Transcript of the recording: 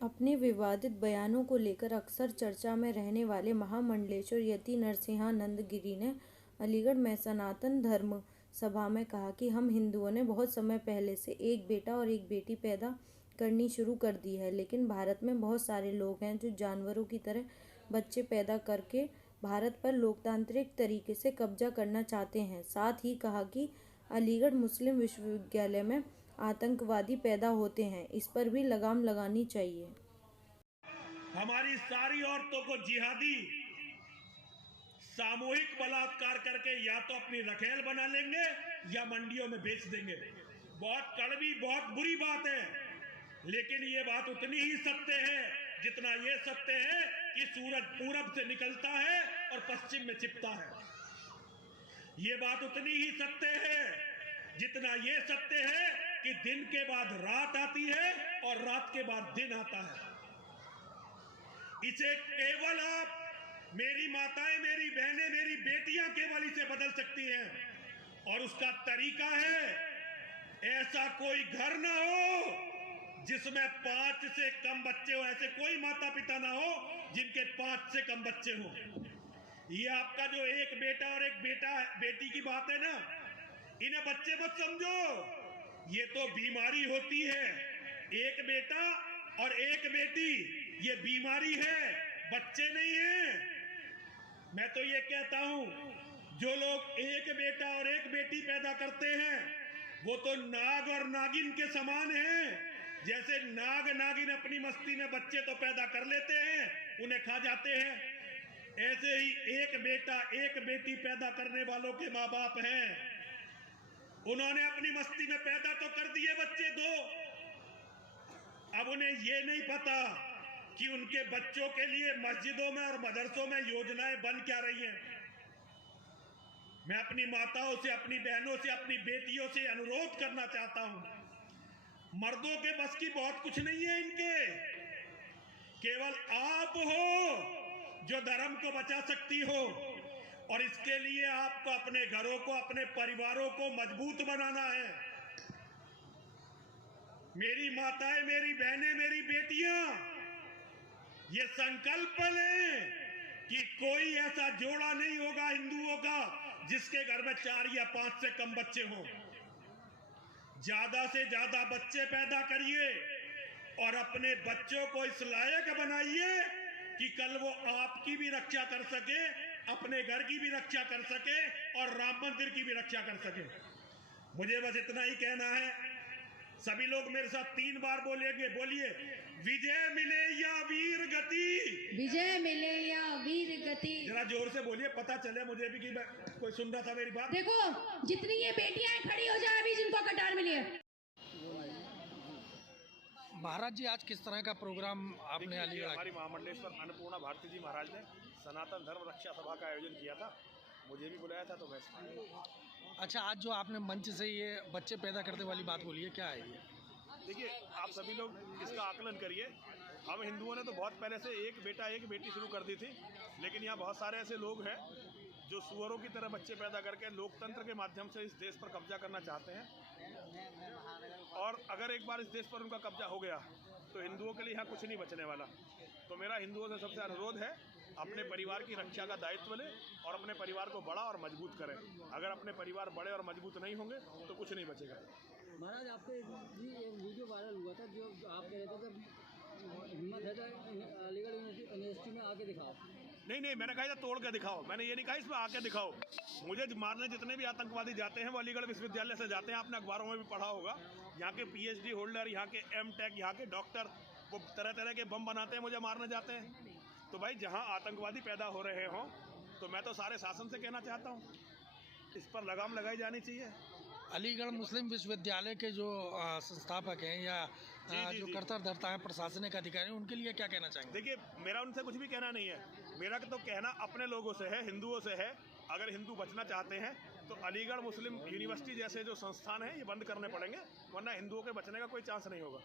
अपने विवादित बयानों को लेकर अक्सर चर्चा में रहने वाले महामंडलेश्वर यति नरसिंहानंद गिरी ने अलीगढ़ में सनातन धर्म सभा में कहा कि हम हिंदुओं ने बहुत समय पहले से एक बेटा और एक बेटी पैदा करनी शुरू कर दी है, लेकिन भारत में बहुत सारे लोग हैं जो जानवरों की तरह बच्चे पैदा करके भारत पर लोकतांत्रिक तरीके से कब्जा करना चाहते हैं। साथ ही कहा कि अलीगढ़ मुस्लिम विश्वविद्यालय में आतंकवादी पैदा होते हैं, इस पर भी लगाम लगानी चाहिए। हमारी सारी औरतों को जिहादी सामूहिक बलात्कार करके या तो अपनी रखेल बना लेंगे या मंडियों में बेच देंगे। बहुत कड़वी, बहुत बुरी बात है, लेकिन ये बात उतनी ही सत्य है जितना ये सत्य है कि सूरज पूरब से निकलता है और पश्चिम में छिपता है। ये बात उतनी ही सत्य है जितना ये सत्य है कि दिन के बाद रात आती है और रात के बाद दिन आता है। इसे केवल आप, मेरी माताएं, मेरी बहनें, मेरी बेटियां केवल इसे बदल सकती हैं, और उसका तरीका है ऐसा कोई घर ना हो जिसमें 5 से कम बच्चे हो। ऐसे कोई माता पिता ना हो जिनके 5 से कम बच्चे हो। ये आपका जो एक बेटा और एक बेटी की बात है ना, इन्हें बच्चे मत समझो, ये तो बीमारी होती है। एक बेटा और एक बेटी ये बीमारी है, बच्चे नहीं है। मैं तो ये कहता हूं, जो लोग एक बेटा और एक बेटी पैदा करते हैं वो तो नाग और नागिन के समान हैं। जैसे नाग नागिन अपनी मस्ती में बच्चे तो पैदा कर लेते हैं, उन्हें खा जाते हैं, ऐसे ही एक बेटा एक बेटी पैदा करने वालों के माँ बाप हैं। उन्होंने अपनी मस्ती में पैदा तो कर दिए बच्चे 2, अब उन्हें ये नहीं पता कि उनके बच्चों के लिए मस्जिदों में और मदरसों में योजनाएं बन क्या रही हैं। मैं अपनी माताओं से, अपनी बहनों से, अपनी बेटियों से अनुरोध करना चाहता हूं, मर्दों के बस की बहुत कुछ नहीं है इनके, केवल आप हो जो धर्म को बचा सकती हो, और इसके लिए आपको अपने घरों को, अपने परिवारों को मजबूत बनाना है। मेरी माताएं, मेरी बहनें, मेरी बेटियां, ये संकल्प लें कि कोई ऐसा जोड़ा नहीं होगा हिंदुओं का जिसके घर में 4 या 5 से कम बच्चे हों। ज्यादा से ज्यादा बच्चे पैदा करिए और अपने बच्चों को इस लायक बनाइए कि कल वो आपकी भी रक्षा कर सके, अपने घर की भी रक्षा कर सके और राम मंदिर की भी रक्षा कर सके। मुझे बस इतना ही कहना है। सभी लोग मेरे साथ 3 बार बोलेंगे, बोलिए, विजय मिले या वीर गति। विजय मिले या वीर गति। जरा जोर से बोलिए, पता चले मुझे भी कि कोई सुन रहा था मेरी बात। देखो, जितनी ये बेटियां खड़ी हो जाए अभी जिनको कटार मिली है। महाराज जी, आज किस तरह का प्रोग्राम आपने अलीगढ़? हमारी महामंडलेश्वर अन्नपूर्णा भारती जी महाराज ने सनातन धर्म रक्षा सभा का आयोजन किया था, मुझे भी बुलाया था तो मैं। अच्छा, आज जो आपने मंच से ये बच्चे पैदा करने वाली बात बोली है, क्या है ये? देखिए, आप सभी लोग इसका आकलन करिए। हम हिंदुओं ने तो बहुत पहले से एक बेटा एक बेटी शुरू कर दी थी, लेकिन यहाँ बहुत सारे ऐसे लोग हैं जो सुअरों की तरह बच्चे पैदा करके लोकतंत्र के माध्यम से इस देश पर कब्जा करना चाहते हैं, और अगर एक बार इस देश पर उनका कब्जा हो गया तो हिंदुओं के लिए यहाँ कुछ नहीं बचने वाला। तो मेरा हिंदुओं से सबसे अनुरोध है, अपने परिवार की रक्षा का दायित्व लें और अपने परिवार को बड़ा और मजबूत करें। अगर अपने परिवार बड़े और मजबूत नहीं होंगे तो कुछ नहीं बचेगा। महाराज, आपका एक वीडियो वायरल हुआ था जो आप कह रहे थे कि हिम्मत है तो अलीगढ़ यूनिवर्सिटी में आके दिखाओ। नहीं, मैंने कहा था तोड़ के दिखाओ, मैंने ये नहीं कहा इसमें आके दिखाओ। मुझे मारने जितने भी आतंकवादी जाते हैं वो अलीगढ़ विश्वविद्यालय से जाते हैं। आपने अखबारों में भी पढ़ा होगा, यहाँ के PhD होल्डर, यहाँ के M.Tech, यहाँ के डॉक्टर, वो तरह तरह के बम बनाते हैं, मुझे मारने जाते हैं। तो भाई, जहाँ आतंकवादी पैदा हो रहे हों तो मैं तो सारे शासन से कहना चाहता हूँ, इस पर लगाम लगाई जानी चाहिए। अलीगढ़ मुस्लिम विश्वविद्यालय के जो संस्थापक हैं या जो कर्ताधर्ता हैं, प्रशासनिक अधिकारी, उनके लिए क्या कहना चाहेंगे? देखिए, मेरा उनसे कुछ भी कहना नहीं है। मेरा तो कहना अपने लोगों से है, हिंदुओं से है। अगर हिंदू बचना चाहते हैं तो अलीगढ़ मुस्लिम यूनिवर्सिटी जैसे जो संस्थान हैं ये बंद करने पड़ेंगे, वरना हिंदुओं के बचने का कोई चांस नहीं होगा।